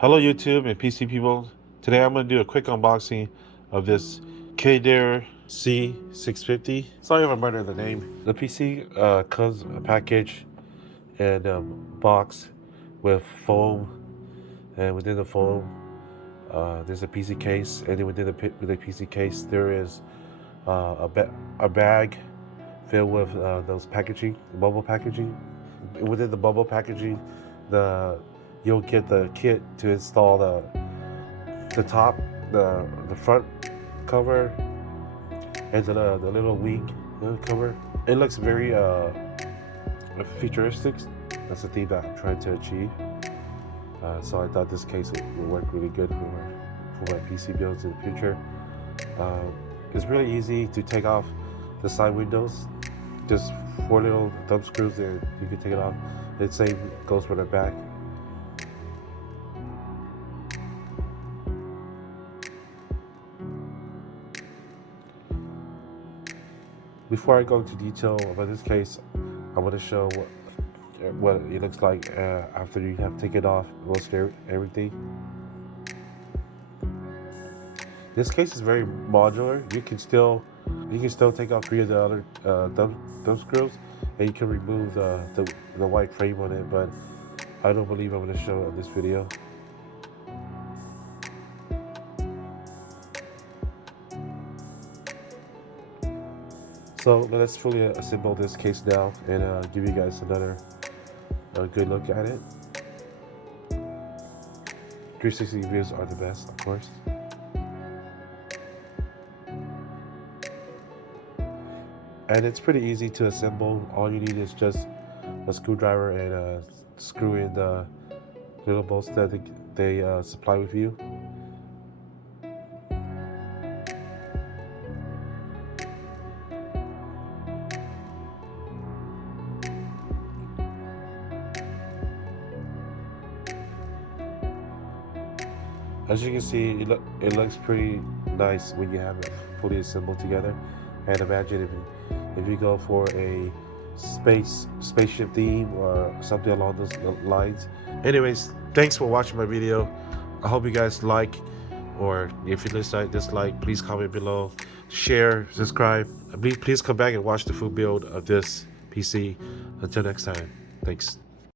Hello YouTube and PC people. Today I'm going to do a quick unboxing of this Kediers C650. Sorry if I murdered the name. The PC comes a package and box with foam, and within the foam there's a PC case, and then within the PC case there is a bag filled with those packaging, bubble packaging. Within the bubble packaging, you'll get the kit to install the top, the front cover, and the little wing cover. It looks very futuristic. That's the thing that I'm trying to achieve. So I thought this case would work really good for my PC builds in the future. It's really easy to take off the side windows. Just 4 little thumb screws and you can take it off. The same goes for the back. Before I go into detail about this case, I want to show what it looks like after you have taken off most everything. This case is very modular. You can still take off 3 of the other thumb screws, and you can remove the white frame on it. But I don't believe I'm going to show it in this video. So let's fully assemble this case now and give you guys another good look at it. 360 views are the best, of course. And it's pretty easy to assemble. All you need is just a screwdriver and screw in the little bolts that they supply with you. As you can see, it looks pretty nice when you have it fully assembled together. And imagine if you go for a spaceship theme or something along those lines. Anyways, thanks for watching my video. I hope you guys like, or if you dislike, please comment below, share, subscribe. Please come back and watch the full build of this PC. Until next time, thanks.